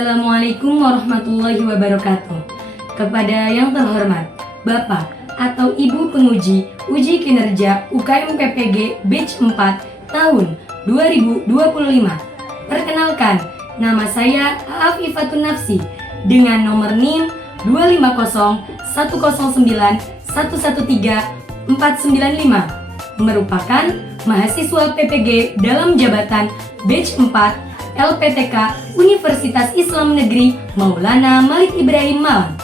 Assalamualaikum warahmatullahi wabarakatuh. Kepada yang terhormat Bapak atau Ibu penguji uji kinerja UKM PPG Batch 4 tahun 2025. Perkenalkan, nama saya Afifatun Nafsi dengan nomor NIM 250 109 113 495, merupakan mahasiswa PPG dalam jabatan Batch 4 LPTK Universitas Islam Negeri Maulana Malik Ibrahim Malang.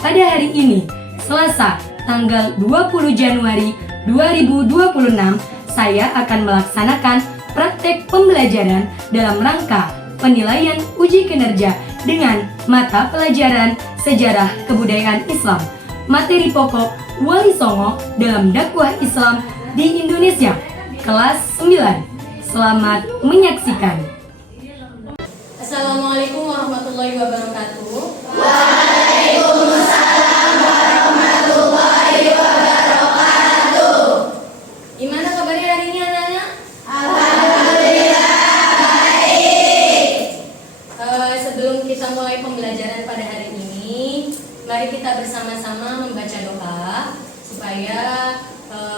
Pada hari ini, Selasa, tanggal 20 Januari 2026, saya akan melaksanakan praktek pembelajaran dalam rangka penilaian uji kinerja dengan mata pelajaran Sejarah Kebudayaan Islam, materi pokok Wali Songo dalam dakwah Islam di Indonesia, kelas 9. Selamat menyaksikan. Assalamualaikum warahmatullahi wabarakatuh. Waalaikumsalam warahmatullahi wabarakatuh. Gimana kabarnya hari ini anak-anak? Alhamdulillah baik. Sebelum kita mulai pembelajaran pada hari ini, mari kita bersama-sama membaca doa supaya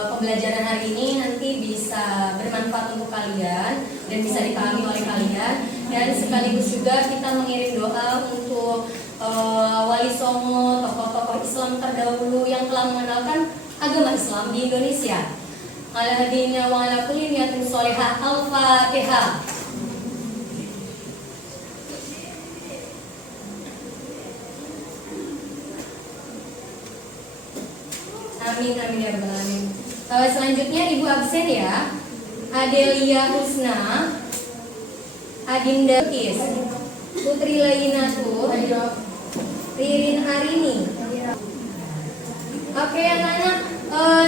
pembelajaran hari ini nanti bisa bermanfaat untuk kalian dan bisa dipahami oleh kalian. Dan sekaligus juga kita mengirim doa untuk Wali Songo, tokoh-tokoh Islam terdahulu yang telah mengenalkan agama Islam di Indonesia. Ala hadina wa ala kulli niyatin sholihah. Al-Fatihah. Amin amin ya rabbal alamin. Selanjutnya Ibu absen ya. Adelia Husna, Adinda Kis, Putri Lainatu, Ririn Harini. Oke anak-anak,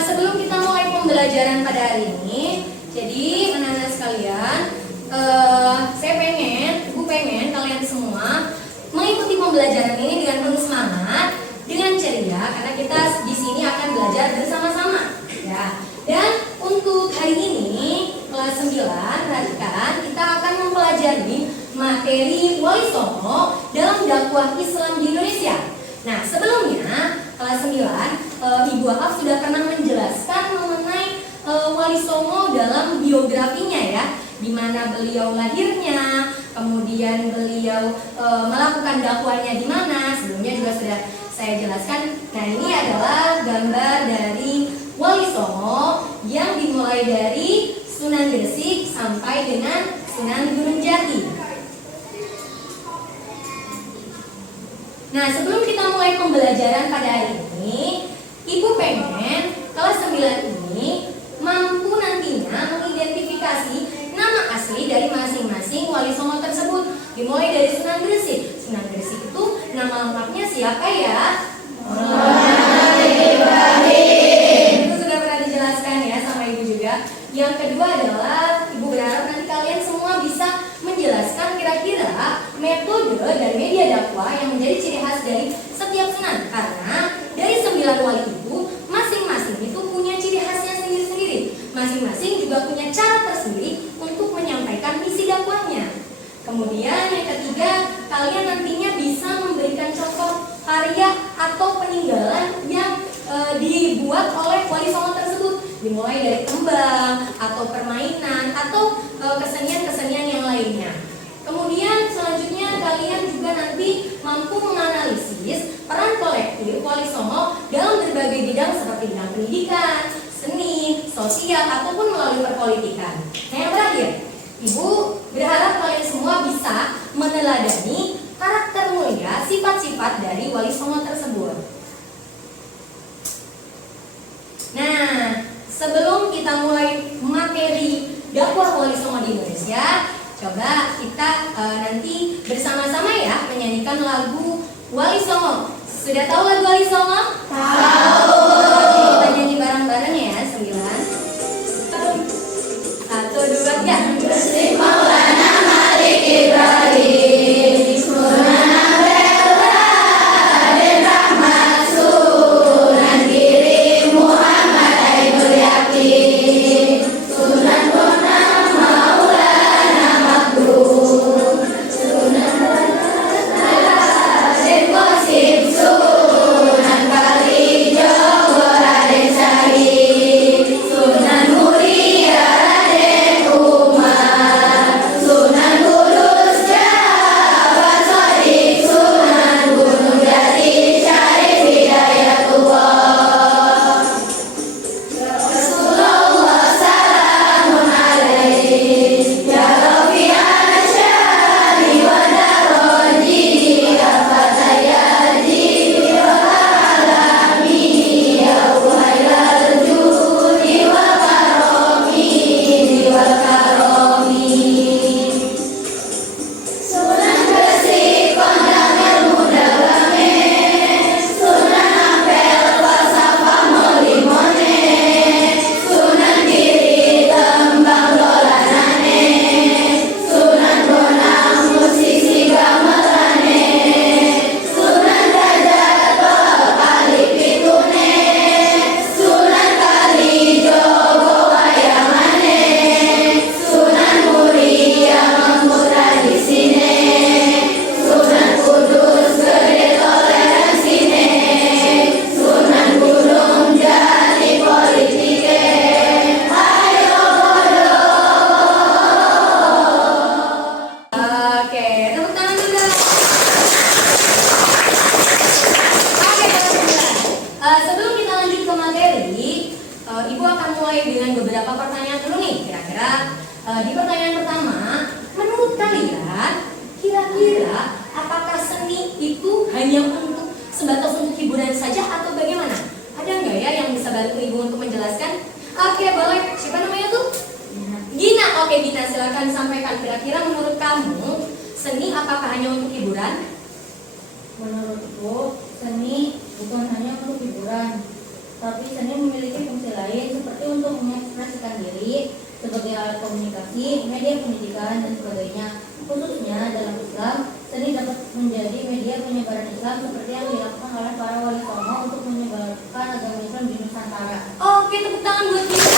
sebelum kita mulai pembelajaran pada hari ini, jadi anak-anak sekalian, Ibu pengen kalian semua mengikuti pembelajaran ini dengan penuh semangat, dengan ceria, karena kita di sini akan belajar bersama-sama. Ya. Dan untuk hari ini kelas 9, perhatikan, kita akan mempelajari materi Wali Songo dalam dakwah Islam di Indonesia. Nah, sebelumnya kelas 9, Ibu Afaf sudah pernah menjelaskan mengenai Wali Songo dalam biografinya ya, di mana beliau lahirnya, kemudian beliau melakukan dakwahnya di mana. Sebelumnya juga sudah saya jelaskan. Nah, ini adalah gambar dari Wali Songo yang dimulai dari Sunan Gresik sampai dengan Sunan Gunung Jati. Nah, sebelum kita mulai pembelajaran pada hari ini, Ibu pengen kelas 9 ini mampu nantinya mengidentifikasi nama asli dari masing-masing Wali Songo tersebut. Dimulai dari Sunan Gresik. Sunan Gresik itu nama lengkapnya siapa ya? Itu sudah pernah dijelaskan ya sama Ibu juga. Yang kedua adalah Ibu berharap nanti kalian semua bisa menjelaskan kira-kira metode dan media dakwah yang menjadi ciri khas dari setiap sunan. Karena dari 9 wali itu masing-masing itu punya ciri khasnya sendiri-sendiri. Masing-masing juga punya cara tersendiri untuk menyampaikan misi dakwahnya. Kemudian yang ketiga, kalian nantinya bisa memberikan contoh karya atau peninggalan yang dibuat oleh Wali Songo tersebut, dimulai dari tembang atau permainan atau kesenian-kesenian yang lainnya. Kemudian selanjutnya kalian juga nanti mampu menganalisis peran kolektif Wali Songo dalam berbagai bidang seperti bidang pendidikan, seni, sosial ataupun melalui perpolitikan. Nah, yang terakhir, Ibu berharap kalian semua bisa meneladani karakter mulia, sifat-sifat dari Wali Songo tersebut. Nah, sebelum kita mulai materi dakwah Wali Songo di Indonesia, coba kita nanti bersama-sama ya menyanyikan lagu Wali Songo. Sudah tahu lagu Wali Songo? Tahu. Kita nyanyi bareng-bareng ya, 9. 1, 2, 3. Gusti Maulana Malik Ibrahim, Sunan Ampel Raden Rahmat, Sunan Giri Muhammad Ainul Yakin, Sunan Bonang Maulana Makhluk, Sunan Bonang seni apakah hanya untuk hiburan? Menurutku, seni bukan hanya untuk hiburan, tapi seni memiliki fungsi lain seperti untuk mengekspresikan diri, sebagai alat komunikasi, media pendidikan, dan sebagainya. Khususnya dalam Islam, seni dapat menjadi media penyebaran Islam seperti yang dilakukan oleh para wali songo untuk menyebarkan agama Islam di Nusantara. Oke, tepuk tangan buat kita.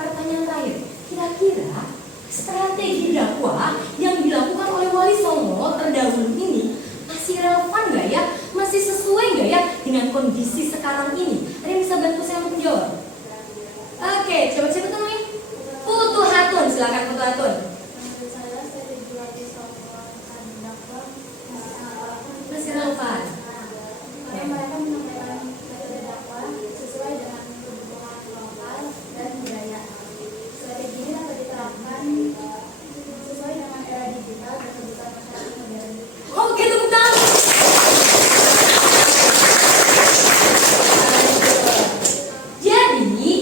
Pertanyaan terakhir, kira-kira strategi dakwah yang dilakukan oleh Wali Songo terdahulu ini masih relevan nggak ya? Masih sesuai nggak ya dengan kondisi sekarang ini? Ada yang bisa bantu saya untuk menjawab? Oke, coba siapa namanya? Putu Hatun, silakan Putu Hatun. Masih relevan. Karena mereka menyampaikan metode dakwah sesuai dengan kebutuhan lokal dan budaya. Strategi ini dapat diterapkan sesuai dengan era digital dan kebutuhan masyarakat modern. Oke, tepuk tangan. Jadi,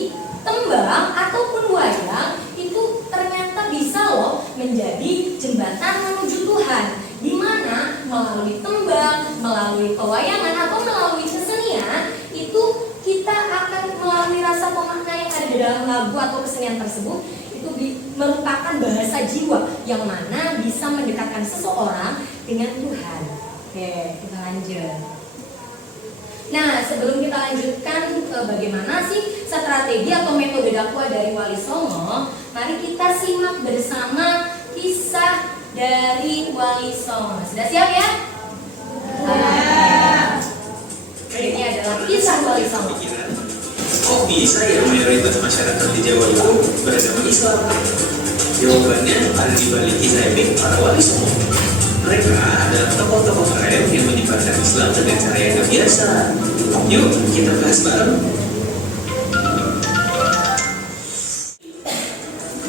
tembang ataupun wayang itu ternyata bisa loh menjadi jembatan menuju Tuhan, di mana melalui tembang, melalui pewayangan atau melalui kesenian itu kita akan melalui rasa pemakna yang ada di dalam lagu atau kesenian tersebut itu merupakan bahasa jiwa yang mana bisa mendekatkan seseorang dengan Tuhan. Oke, kita lanjut. Nah, sebelum kita lanjutkan ke bagaimana sih strategi atau metode dakwah dari Wali Songo, mari kita simak bersama kisah dari Wali Songo. Sudah siap ya? Ini adalah kisah Wali Songo. Kok bisa ya mayoritas masyarakat di Jawa itu beragama Islam? Jawabannya ada di balik kisah epik para wali songo. Mereka adalah tokoh-tokoh keren yang menyebarkan Islam dengan cara yang gak biasa. Yuk kita bahas bareng.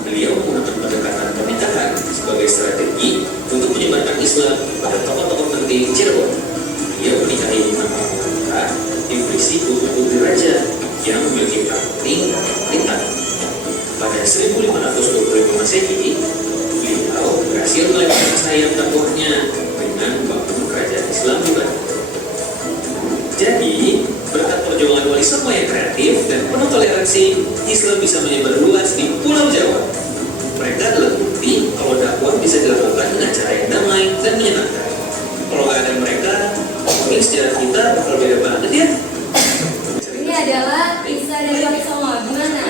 Beliau menggunakan pendekatan pernikahan sebagai strategi untuk menyebarkan Islam pada tokoh-tokoh penting Cirebon. Beliau menikahi 5 wanita di berisi putri raja yang memiliki praktik lintas. Pada 1525 Masehi, beliau berhasil melebarkan sayap dakwahnya dengan membangun kerajaan Islam di Bali. Jadi, berkat perjuangan Wali Songo yang kreatif dan penuh toleransi, Islam bisa menyebar luas di Pulau Jawa. Mereka adalah bukti kalau dakwah bisa dilakukan dengan cara yang damai dan menyenangkan. Kalau nggak ada mereka, mungkin sejarah kita bakal beda banget ya. Ini adalah kisah dari Wali Songo. Gimana?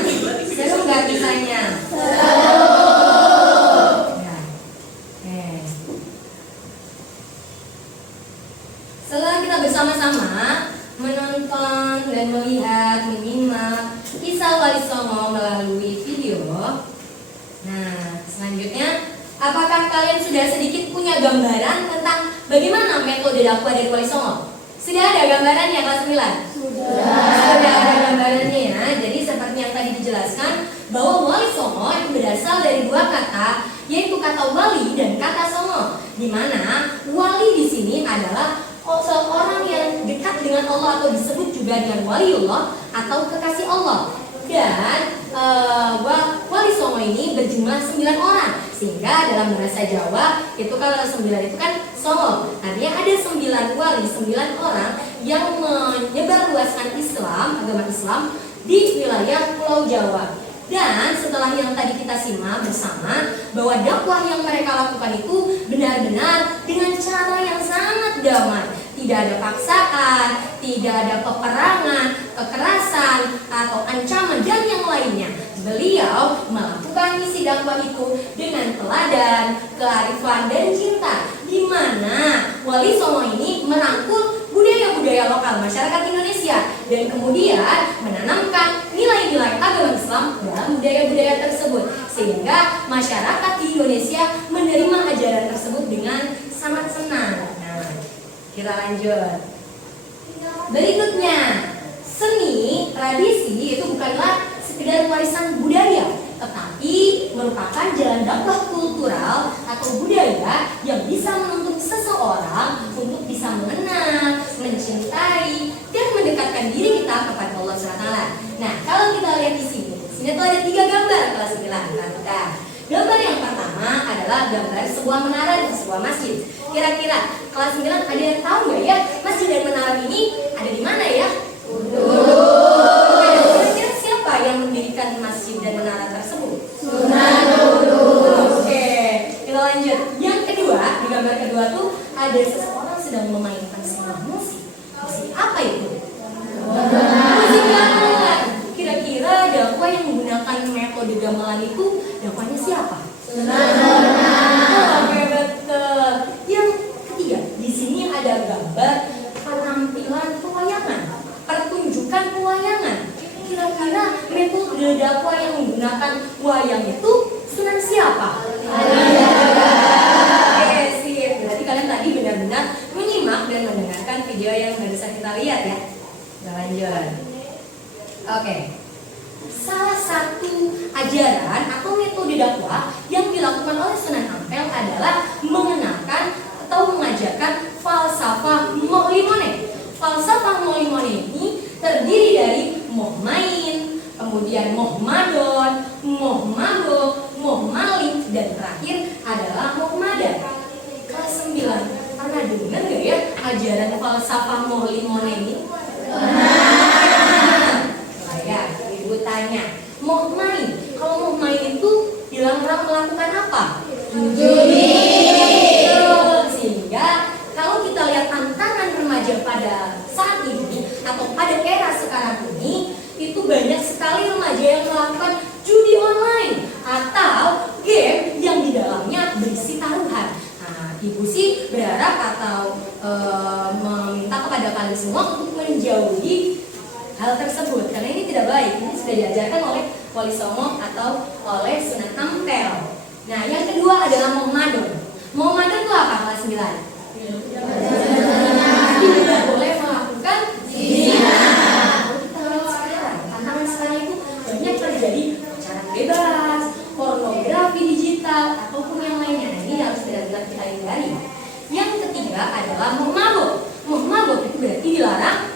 Seru nggak kisahnya? Ya. Setelah kita bersama-sama menonton dan melihat, menyimak kisah Wali Songo melalui video. Nah, selanjutnya, apakah kalian sudah sedikit punya gambaran tentang bagaimana metode dakwah dari Wali Songo? Sudah ada gambarannya kelas 9? Sudah ada gambarannya ya. Jadi seperti yang tadi dijelaskan bahwa Wali Songo itu berasal dari 2 kata, yaitu kata wali dan kata songo. Di mana wali di sini adalah seorang yang dekat dengan Allah atau disebut juga dengan waliullah atau kekasih Allah. Dan Wali Songo ini berjumlah 9 orang, sehingga dalam bahasa Jawa itu kalau 9 itu kan songo. Artinya ada 9 wali, 9 orang yang menyebarluaskan Islam, agama Islam di wilayah Pulau Jawa. Dan setelah yang tadi kita simak bersama bahwa dakwah yang mereka lakukan itu benar-benar dengan cara yang sangat damai. Tidak ada paksaan, tidak ada peperangan, kekerasan, atau ancaman, dan yang lainnya. Beliau melakukan misi dakwah itu dengan teladan, kearifan, dan cinta, di mana Wali Songo ini merangkul budaya-budaya lokal masyarakat Indonesia dan kemudian menanamkan nilai-nilai agama Islam dalam budaya-budaya tersebut, sehingga masyarakat di Indonesia menerima ajaran tersebut dengan sangat senang. Nah, kita lanjut. Berikutnya, seni tradisi itu bukanlah sekedar warisan budaya, tetapi merupakan jalan dakwah kultural atau budaya yang bisa menuntun seseorang untuk bisa mengenal, mencintai, dan mendekatkan diri kita kepada Allah SWT. Nah, kalau kita lihat di sini tuh ada 3 gambar kelas 9. Nah, gambar yang pertama adalah gambar sebuah menara dan sebuah masjid. Kira-kira kelas 9 ada yang tahu nggak ya masjid dan menara ini ada di mana ya? Kira-kira siapa yang mendirikan masjid dan menara tersebut? Oke, kita lanjut. Yang kedua, di gambar kedua tuh ada seseorang sedang memainkan sebuah musik. Musik apa itu? Musik gamelan. Kira-kira dakwah yang menggunakan metode gamelan itu dakwahnya siapa? Oke, betul. Yang ketiga, di sini ada gambar penampilan pewayangan, pertunjukan pewayangan. Kira-kira metode dakwah yang menggunakan wayang itu Sunan siapa? Oke, sip. Berarti kalian tadi benar-benar menyimak dan mendengarkan video yang barusan kita lihat ya. Kita lanjut. Oke. Salah satu ajaran atau metode dakwah yang dilakukan oleh Sunan Ampel adalah mengenalkan atau mengajarkan falsafah Molimone. Falsafah Molimone ini terdiri dari moh main, kemudian moh madon, moh mabok, moh malik, dan terakhir adalah moh madan. Kelas 9 pernah dengar gak ya ajaran falsafah Molimone ini? Ya, ibu tanya, moh main. Kalau moh main itu dilarang melakukan apa? Judi. Sehingga kalau kita lihat tantangan remaja pada saat ini atau pada era sekarang ini, itu banyak sekali remaja yang melakukan judi online atau game yang di dalamnya berisi taruhan. Nah, ibu sih berharap atau meminta kepada kalian semua untuk menjauhi hal tersebut karena ini tidak baik. Ini sudah diajarkan oleh Wali Songo atau oleh Sunan Ampel. Nah, yang kedua adalah moh madon. Moh madon itu apa kelas 9? Tidak boleh melakukan zina. Kita lihat sekarang, tantangan sekarang itu banyak terjadi pacaran bebas, pornografi digital ataupun yang lainnya. Nah, ini harus benar-benar kita hindari. Yang ketiga adalah moh mabok. Moh mabok itu berarti dilarang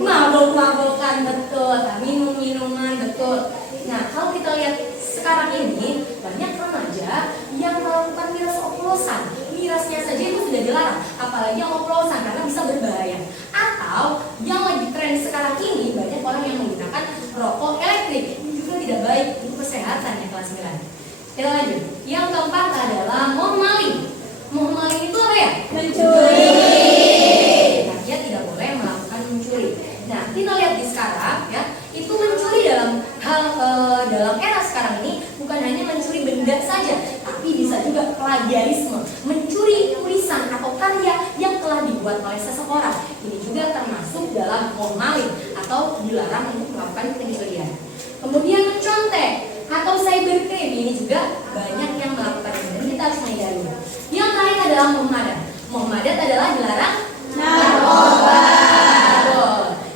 mabok-mabokan, betul, minum-minuman, betul. Nah, kalau kita lihat sekarang ini banyak remaja yang melakukan miras oplosan. Mirasnya saja itu sudah dilarang, apalagi yang oplosan karena bisa berbahaya. Atau yang lagi tren sekarang ini banyak orang yang menggunakan rokok elektrik. Ini juga tidak baik untuk kesehatan ya kelas 9. Kita lanjut. Yang keempat adalah moh maling. Moh maling itu apa ya? Mencuri. Nah, dia tidak boleh melakukan mencuri. Nah, kita lihat di sekarang ya, itu mencuri dalam dalam era sekarang ini bukan hanya mencuri benda saja, tapi bisa juga plagiarisme, mencuri tulisan atau karya yang telah dibuat oleh seseorang. Ini juga termasuk dalam moh maling atau dilarang untuk melakukan pencurian. Kemudian mencontek atau cybercrime ini juga banyak yang melakukan ini dan kita harus menghindari. Yang lain adalah moh madan. Moh madan adalah dilarang narkoba.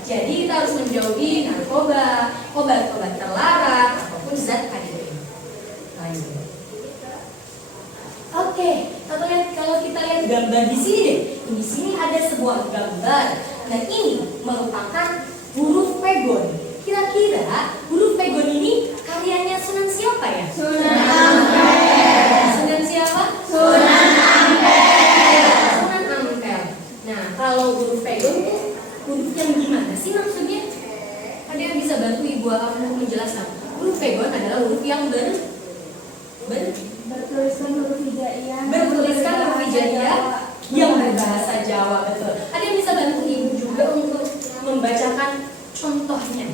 Jadi kita harus menjauhi narkoba, obat-obat terlarang ataupun zat adiktif. Oke, kalau kita lihat gambar di sini deh. Di sini ada sebuah gambar. Nah, ini merupakan huruf pegon. Kira-kira huruf pegon ini karyanya Sunan siapa ya? Sunan Ampel. Sunan siapa? Sunan Ampel. Sunan Ampel. Nah, kalau huruf pegon itu huruf yang gimana sih maksudnya? Ada yang bisa bantu ibu aku menjelaskan? Huruf pegon adalah huruf yang bertuliskan huruf hijaiyah. Bertuliskan huruf hijaiyah yang berbahasa Jawa, betul. Ada yang bisa bantu ibu juga untuk membacakan contohnya?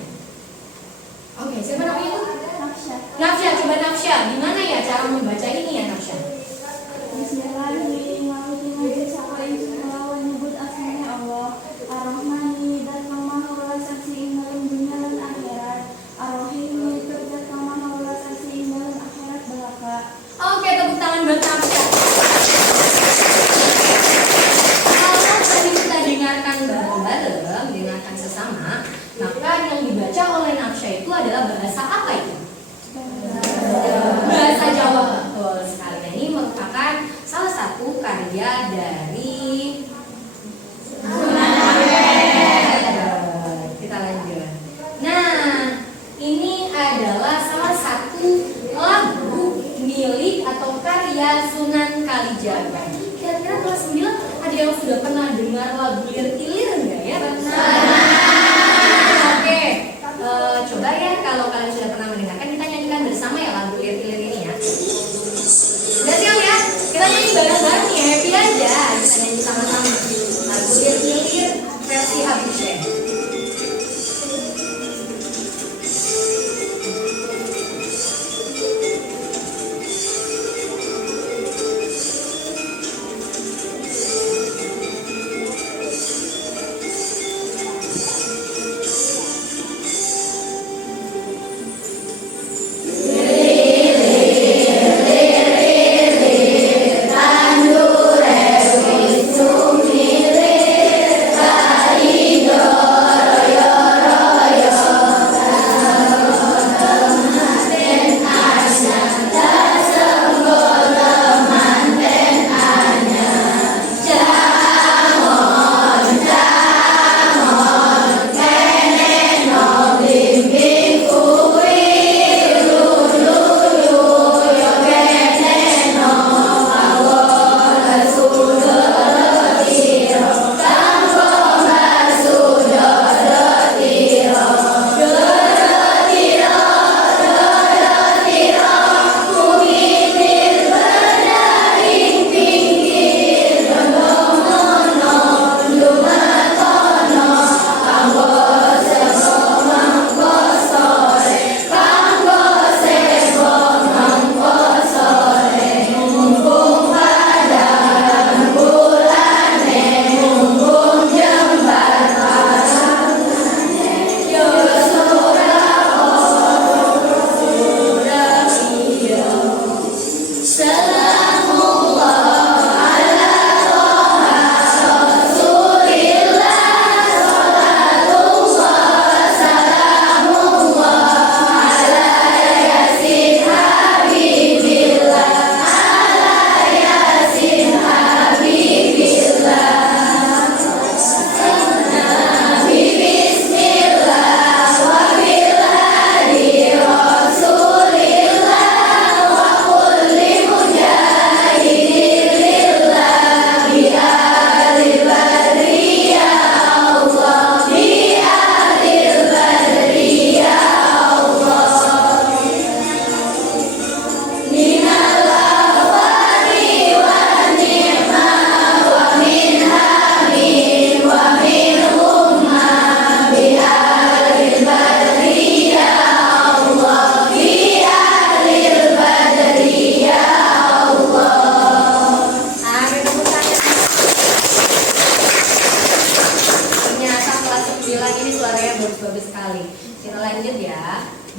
Oke, siapa namanya itu? Nafsya, coba Nafsya. Gimana ya cara membaca ini ya Nafsya? Oke, tepuk tangan buat Nafsya. Kalau tadi kita dengarkan bareng-bareng, dengarkan sesama, maka yang dibaca oleh Nafsya itu adalah bahasa apa itu? Bahasa Jawa, betul sekali. Nah, ini merupakan salah satu karya dari Sunan Ampel. Kita lanjut. Nah, ini adalah salah satu lagu karya Sunan Kalijaga. Kira-kira kelas 9 ada yang sudah pernah dengar lagu Ilir-Ilir enggak ya? Oke, coba ya kalau kalian sudah pernah mendengarkan, kita nyanyikan bersama ya lagu Ilir-Ilir ini ya. Udah siap ya? Kita nyanyi bareng-bareng nih, happy aja. Kita nyanyi sama-sama lagu Ilir-Ilir versi Habib Syekh.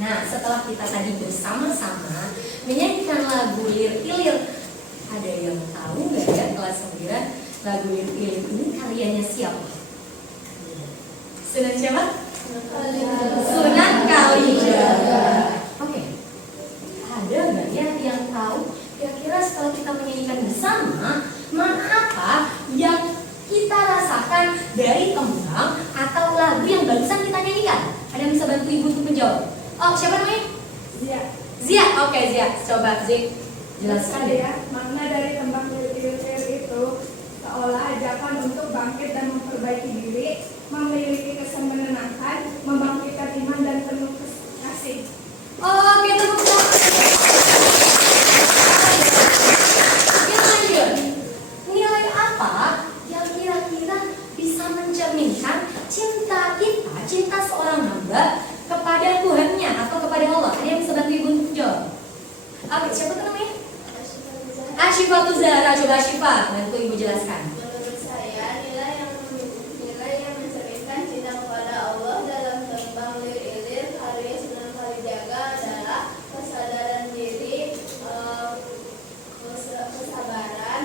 Nah, setelah kita tadi bersama-sama menyanyikan lagu Ilir-Ilir, ada yang tahu nggak ya kelas 9 lagu Ilir-Ilir ini karyanya siapa? Sunan siapa? Sunan Kalijaga. Oke. Ada nggak ya yang tahu kira-kira setelah kita menyanyikan bersama, mana apa yang kita rasakan dari tembang atau lagu yang barusan kita nyanyikan? Ada yang bisa bantu ibu untuk menjawab? Oh, siapa namanya? Zia. Zia, oke Zia. Coba Zia jelaskan deh. Ya, makna dari tembang Ilir-Ilir itu seolah ajakan untuk bangkit dan memperbaiki diri, memiliki kesan menenangkan, membangkitkan iman dan penuh kasih. Oke, tepuk tangan. Kita lanjut. Nilai apa yang kira-kira bisa mencerminkan cinta kita, cinta seorang hamba kepada Tuhannya atau kepada Allah? Ada yang bisa bantu ibu untuk jawab? Oke, siapa tuh namanya? Asyifatul Zahra. Coba Asyifa, bantu ibu jelaskan. Menurut saya, nilai yang mencerminkan cinta kepada Allah dalam tembang Ilir-Ilir karya Sunan Kalijaga adalah kesadaran diri, kesabaran,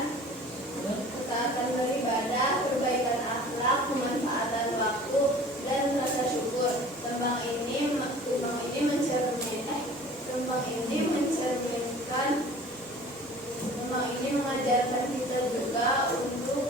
ketaatan beribadah, perbaikan akhlak, pemanfaatan waktu, dan rasa syukur. Tembang ini mencerminkan, tembang ini mengajarkan kita juga untuk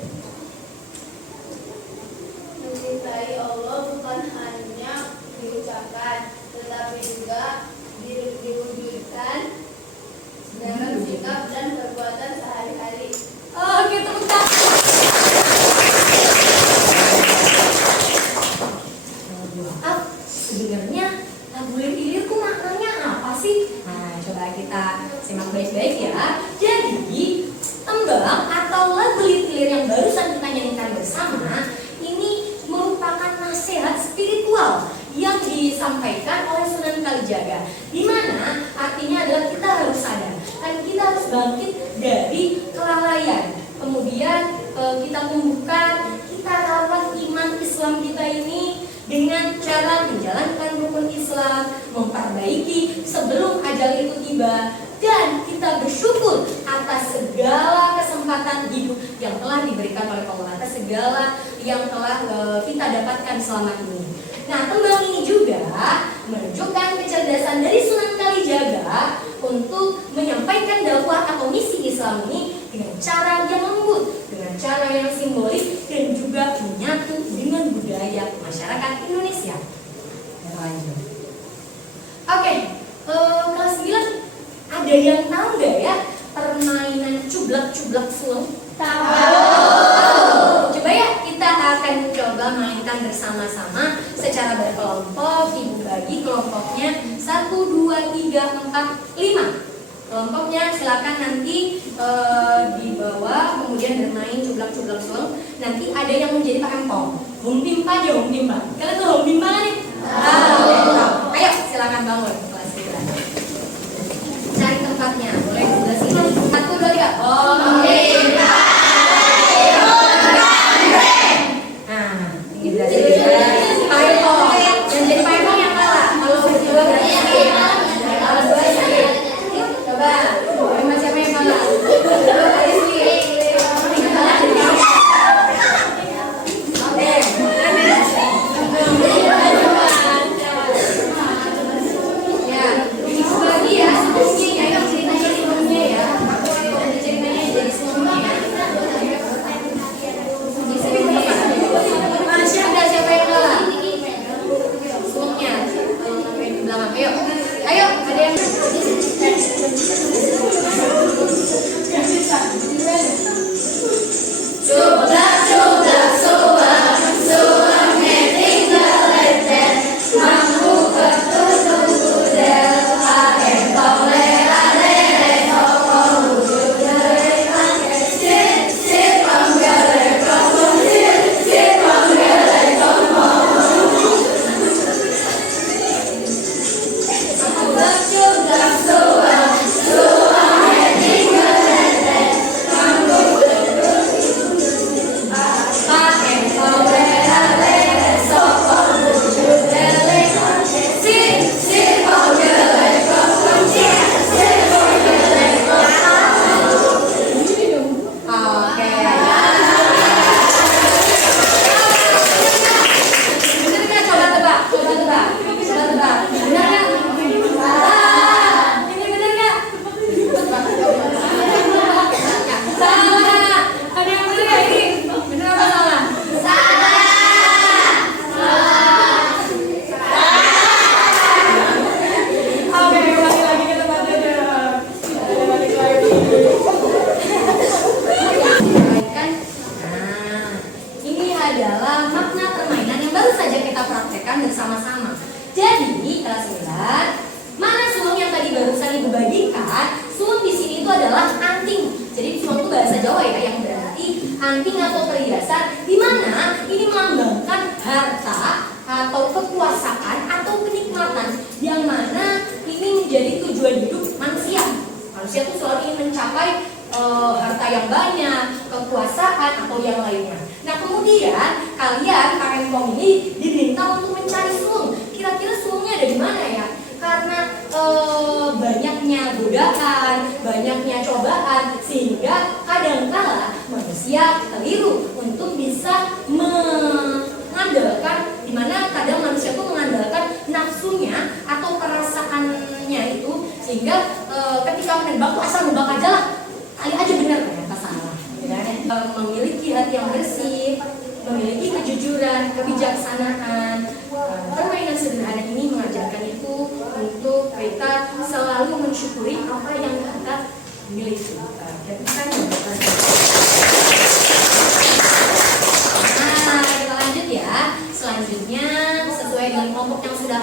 kita simak baik-baik ya. Jadi tembang atau lagu Lirik yang barusan kita nyanyikan bersama ini merupakan nasihat spiritual yang disampaikan oleh Sunan Kalijaga, di mana artinya adalah kita harus sadar dan kita harus bangkit dari kelalaian. Kemudian kita tumbuhkan, kita rawat iman Islam kita ini dengan cara menjalankan rukun Islam, memperbaiki sebelum ajal itu tiba, dan kita bersyukur atas segala kesempatan hidup yang telah diberikan oleh Allah, atas segala yang telah kita dapatkan selama ini. Nah, tembang ini juga menunjukkan kecerdasan dari Sunan Kalijaga untuk menyampaikan dakwah atau misi Islam ini dengan cara yang lembut, dengan cara yang simbolis, dan juga menyatu dengan budaya masyarakat Indonesia. Lanjut. Oke, kelas 9 ada yang tahu nggak ya permainan cublak-cublak sulung? Tahu. Coba ya, kita akan coba mainkan bersama-sama secara berkelompok. Ibu bagi kelompoknya 1, 2, 3, 4, 5. Kelompoknya silakan nanti di bawah, kemudian bermain cublak-cublak sulung. Nanti ada yang menjadi Pak Empong. Hong Bimpa aja, Hong Bimpa. Kalian tuh Hong Bimpa kan nih? Tahu. Ayo, silakan bangun kelas 9. Cari tempatnya, boleh di sebelah sini. 1, 2, 3. Hong Bimpa. Nah, ini berarti Pak Empong. Yang jadi Pak Empong yang kalah. Kalau berdua berarti kalau dua sih. Coba, siapa yang kalah? Bersama-sama. Jadi kelas 9, mana sulung yang tadi barusan ibu bagikan? Sulung di sini itu adalah anting. Jadi sulung itu bahasa Jawa ya, yang berarti anting atau perhiasan, di mana ini melambangkan harta atau kekuasaan atau kenikmatan, yang mana ini menjadi tujuan hidup manusia. Manusia itu selalu ingin mencapai harta yang banyak, kekuasaan atau yang lainnya. Nah, kemudian kalian Pak Empong ini diminta untuk mencari sulung. Kira-kira sulungnya ada di mana ya? Karena banyaknya godaan, banyaknya cobaan, sehingga kadangkala manusia keliru untuk bisa mengandalkan, di mana kadang manusia itu mengandalkan nafsunya atau perasaannya itu, sehingga ketika menebak asal nebak aja lah, kali aja benar ternyata salah. Memiliki hati yang bersih, memiliki kejujuran, kebijaksanaan. Permainan sederhana ini mengajarkan itu untuk kita selalu mensyukuri apa yang kita miliki. Nah, kita lanjut ya. Selanjutnya kelompok yang sudah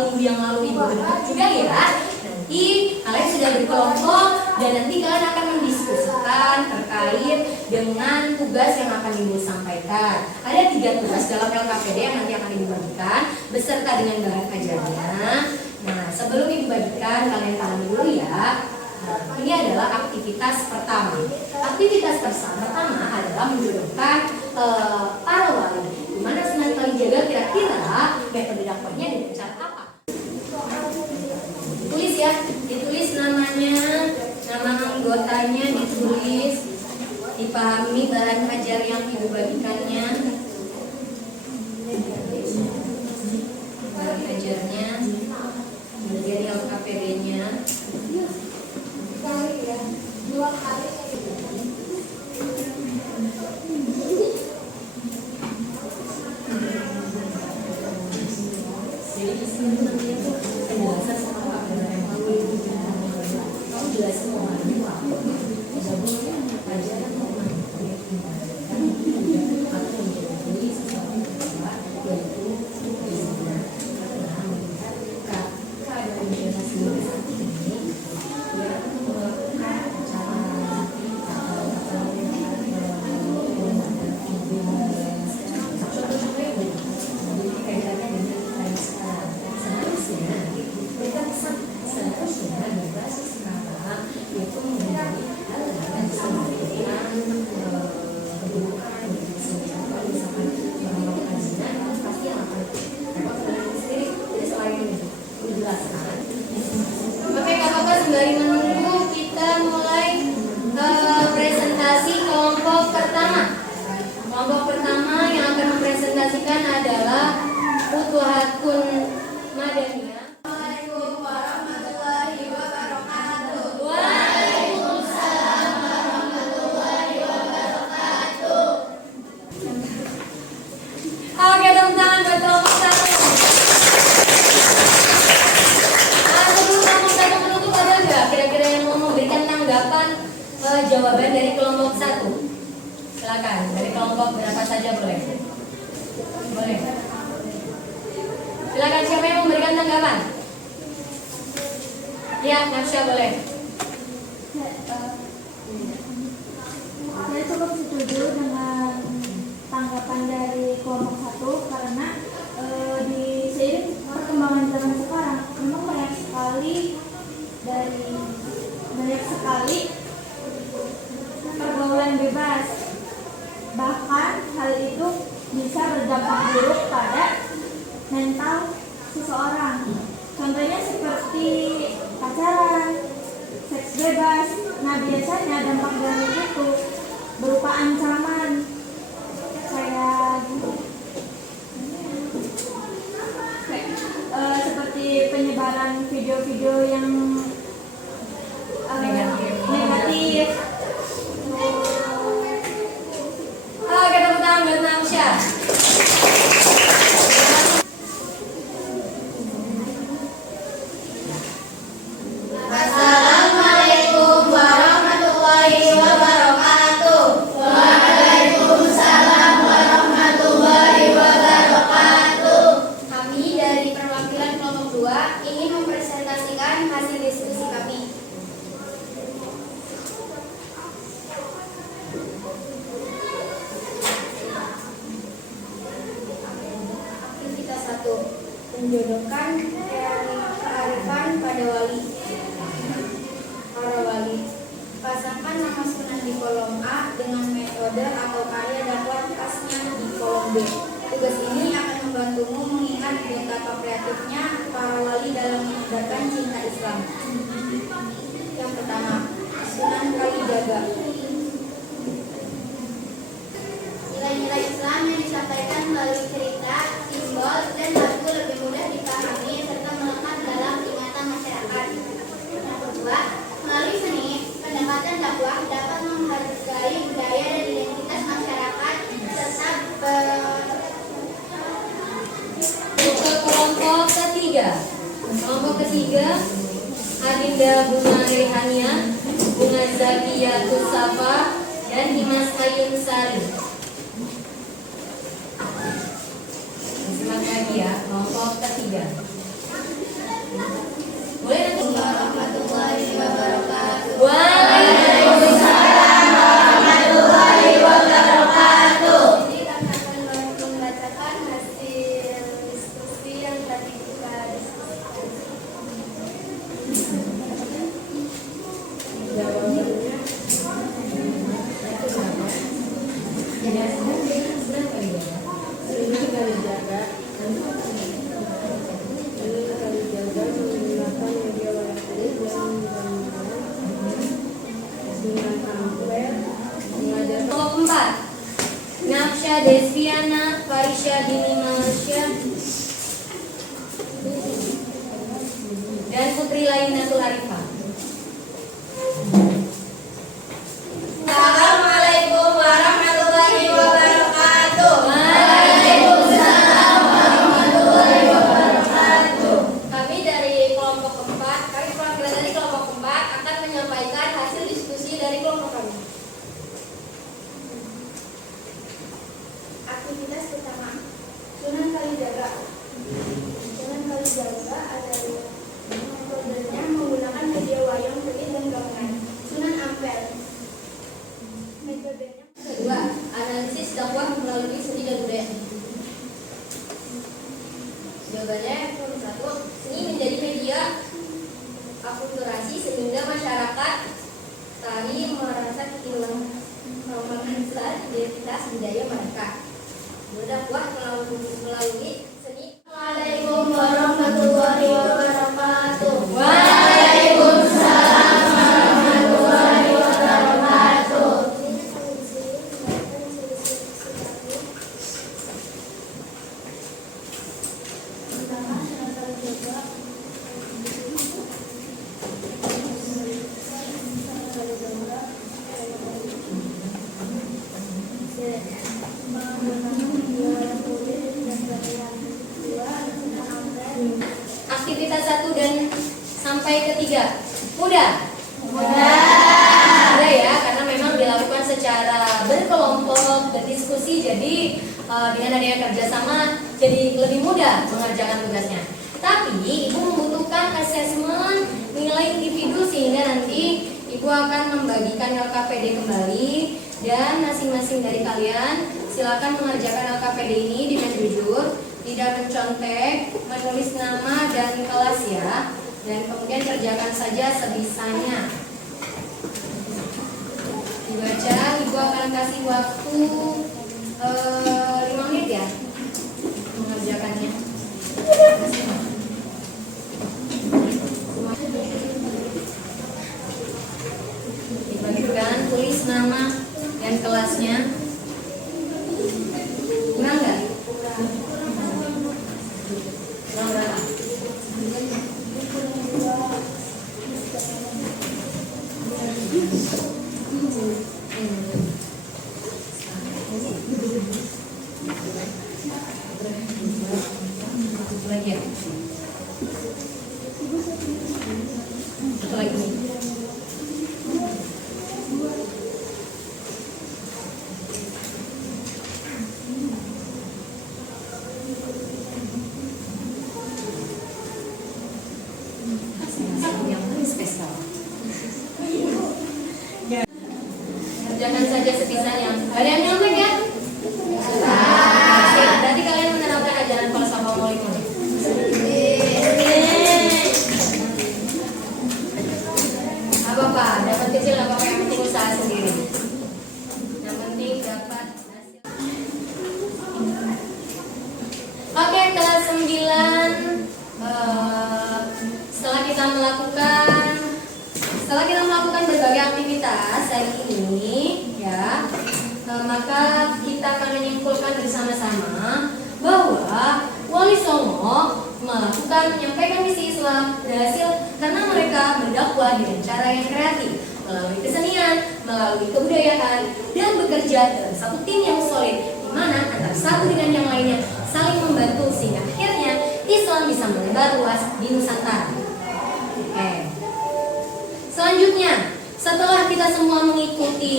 minggu yang lalu ibu bentuk juga ya. Nanti kalian sudah kelompok dan nanti kalian akan mendiskusikan terkait dengan tugas yang akan Ibu sampaikan. Ada 3 tugas dalam LKPD yang nanti akan Ibu bagikan beserta dengan bahan ajarnya. Nah, sebelum Ibu bagikan, kalian pahami dulu ya. Nah, ini adalah aktivitas pertama. Aktivitas pertama adalah menjodohkan para wali. Dimana Sunan Kalijaga kira-kira metode dakwahnya dengan cara apa? Tulis ya, ditulis namanya, nama anggotanya ditulis, dipahami bahan ajar yang Ibu bagikannya, bahan ajarnya, kemudian LKPD-nya. Jadi di sini nanti itu penjelasan sama Pak yang perlu kamu jelasin mau ngapain apa? Jabulnya aja kan mau ngapain? Atau menjadi sesuatu yang kedua yaitu bagaimana melihat keadaan generasi saat ini yang melakukan sembari menunggu kita mulai presentasi kelompok pertama. Kelompok pertama yang akan mempresentasikan adalah Futuhatun Madaniyah. Assalamualaikum warahmatullahi wabarakatuh. Waalaikumsalam warahmatullahi wabarakatuh. Oke, tepuk tangan buat kelompok satu. Sebelum kelompok satu menutup, ada nggak kira-kira yang mau memberikan tanggapan jawaban dari kelompok satu? Silakan, dari kelompok berapa saja boleh? Boleh. Silakan, siapa yang memberikan tanggapan? Ya, Narsya boleh. Saya cukup setuju dengan tanggapan dari kelompok satu karena di seiring perkembangan zaman sekarang memang banyak sekali pergaulan bebas, bahkan hal itu bisa berdampak buruk pada mental seseorang. Contohnya seperti pacaran, seks bebas. Nah, biasanya dampak dari itu berupa ancaman kayak seperti penyebaran video-video yang negatif. Oke, tepuk tangan buat Narsya. Assalamualaikum warahmatullahi wabarakatuh. Waalaikumsalam warahmatullahi wabarakatuh. Kami dari perwakilan kelompok 2 ingin mempresentasikan hasil diskusi kami. Aktivitas 1. Menjodohkan kearifan pada wali. Para wali. Pasangkan nama Sunan di kolom A dengan metode atau karya dakwah khasnya di kolom B. Tugas ini akan membantumu mengingat betapa kreatifnya para wali dalam menyebarkan cinta Islam. Yang pertama, Sunan Kalijaga. Nilai-nilai Islam yang disampaikan melalui cerita, simbol, dan lagu lebih mudah dipahami serta melekat dalam ingatan masyarakat. Yang kedua, melalui seni, pendekatan dakwah dapat menghargai budaya dan identitas masyarakat serta Ke kelompok ketiga. Kelompok ketiga, Adinda Bunga Rehania, Bunga Zakia Tusafa, dan Dimas Hayun Sari. Selamat pagi ya, kelompok ketiga. Boleh nanti warahmatullahi wabarakatuh. Kelompok 4, Nafsya Desviana Farisya Dini Malaysia dan Putri Lainatul Arifah. Assalamualaikum warahmatullahi wabarakatuh. Waalaikumsalam warahmatullahi wabarakatuh. Kami dari kelompok 4, kami perwakilan dari kelompok 4 akan menyampaikan hasil diskusi dari kelompok kami. Aktivitas pertama, Sunan Kalijaga. Sunan Kalijaga adalah metodenya menggunakan media wayang kulit dan gamelan. Sunan Ampel. Metodenya Kedua, analisis dakwah melalui seni dan budaya. Jawabannya nomor 1, seni menjadi media akulturasi sehingga masyarakat tari merasa hilang mengenal identitas budaya mereka. Berdakwah melalui seni. Assalamualaikum warahmatullahi wabarakatuh. Waalaikumsalam warahmatullahi wabarakatuh. Pertama, Sunan Kalijaga. Aktivitas 1 dan sampai ke 3. Mudah? Mudah. Mudah ya, karena memang dilakukan secara berkelompok, berdiskusi, jadi dengan adanya kerjasama jadi lebih mudah mengerjakan tugasnya. Tapi Ibu membutuhkan asesmen nilai individu sehingga nanti Ibu akan membagikan LKPD kembali dan masing-masing dari kalian silakan mengerjakan LKPD ini dengan jujur, tidak mencontek, menulis nama dan kelas ya, dan kemudian kerjakan saja sebisanya. Dibaca, Ibu akan kasih waktu 5 menit ya mengerjakannya. Dibagikan, tulis nama dan kelasnya. Kurang nggak? Kurang berapa? Satu lagi ya? Satu lagi nih. Yang paling spesial. Kerjakan saja sebisanya. Ada yang nyontek ya? Berarti kalian menerapkan ajaran falsafah molekul. Apa-apa, dapat kecil apa-apa, yang penting usaha sendiri. Yang penting dapat hasil. Oke, kelas 9. Setelah kita melakukan berbagai aktivitas hari ini ya, maka kita akan menyimpulkan bersama-sama bahwa Wali Songo menyampaikan misi Islam berhasil karena mereka berdakwah dengan cara yang kreatif, melalui kesenian, melalui kebudayaan, dan bekerja dalam satu tim yang solid, di mana antara satu dengan yang lainnya saling membantu sehingga akhirnya Islam bisa melebar luas di Nusantara. Oke. Selanjutnya, setelah kita semua mengikuti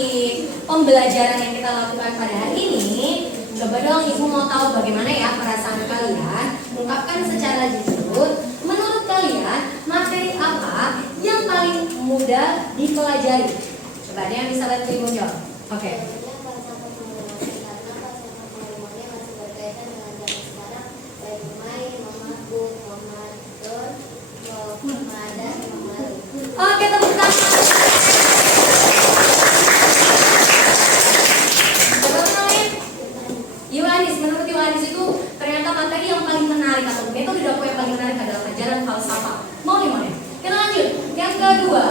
pembelajaran yang kita lakukan pada hari ini, coba dong Ibu mau tahu bagaimana ya perasaan kalian. Ungkapkan secara jujur, menurut kalian materi apa yang paling mudah dipelajari? Coba ada yang bisa bantu Ibu jawab. Oke. Oke, tepuk tangan. Coba kenalin. Yohanes, menurut Yohanes itu ternyata materi yang paling menarik atau metode dakwah yang paling menarik adalah ajaran falsafah. Mau gimana? Kita lanjut. Yang kedua,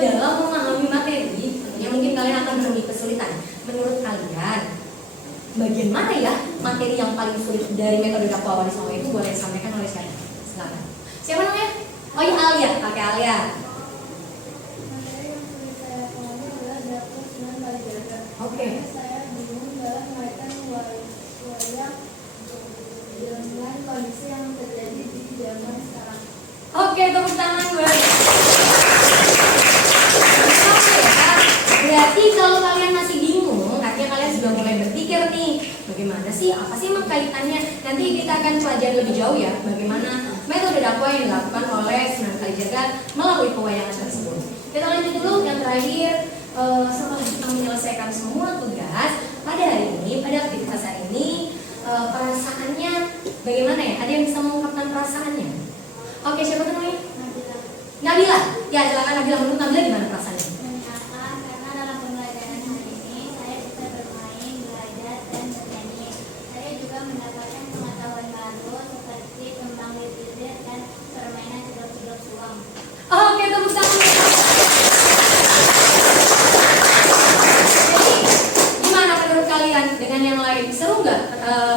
dalam memahami materi, tentunya mungkin kalian akan menemui kesulitan bagian mana ya materi yang paling sulit dari metode dakwah Wali Songo itu? Boleh disampaikan oleh siapa? Silakan. Siapa namanya? Oh ya, Alia. Pakai Alia. Materi yang sulit saya pahami adalah dakwah Sunan Kalijaga. Oke. Saya bingung dalam kaitan wayang dengan kondisi yang terjadi di zaman sekarang. Oke, tepuk tangan buat. Oke ya. Berarti kalau kalian masih bingung, artinya kalian sudah mulai berpikir nih, bagaimana sih, apa sih emang kaitannya? Nanti kita akan pelajari lebih jauh ya, bagaimana metode dakwah yang dilakukan oleh Sunan Kalijaga melalui pewayangan tersebut. Kita lanjut dulu yang terakhir. Setelah kita menyelesaikan semua tugas pada hari ini, pada aktivitas hari ini, perasaannya bagaimana ya? Ada yang bisa mengungkapkan perasaannya? Oke, siapa namanya? Nabila. Ya, silakan Nabila. Menurut Nabila gimana perasaannya? Menyenangkan karena dalam pembelajaran hari ini saya bisa bermain, belajar, dan bernyanyi. Saya juga mendapatkan pengetahuan baru seperti tentang lirik dan permainan celup-celup suam. Oke, tepuk tangan. Jadi, gimana menurut kalian dengan yang lain? Seru nggak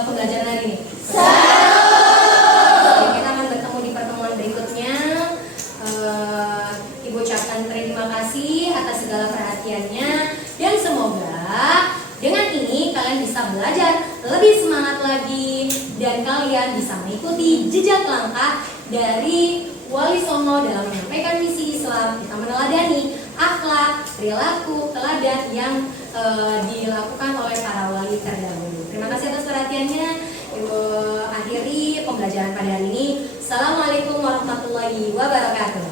pembelajaran hari ini? Seru. Kita akan bertemu di pertemuan berikutnya. Ibu ucapkan terima kasih atas segala perhatiannya dan semoga dengan ini kalian bisa belajar lebih semangat lagi dan kalian bisa mengikuti jejak langkah dari Wali Songo dalam menyampaikan misi Islam. Kita meneladani akhlak, perilaku, teladan yang dilakukan oleh para wali terdahulu. Terima kasih atas perhatiannya. Ibu akhiri pembelajaran pada hari ini. Assalamualaikum warahmatullahi wabarakatuh.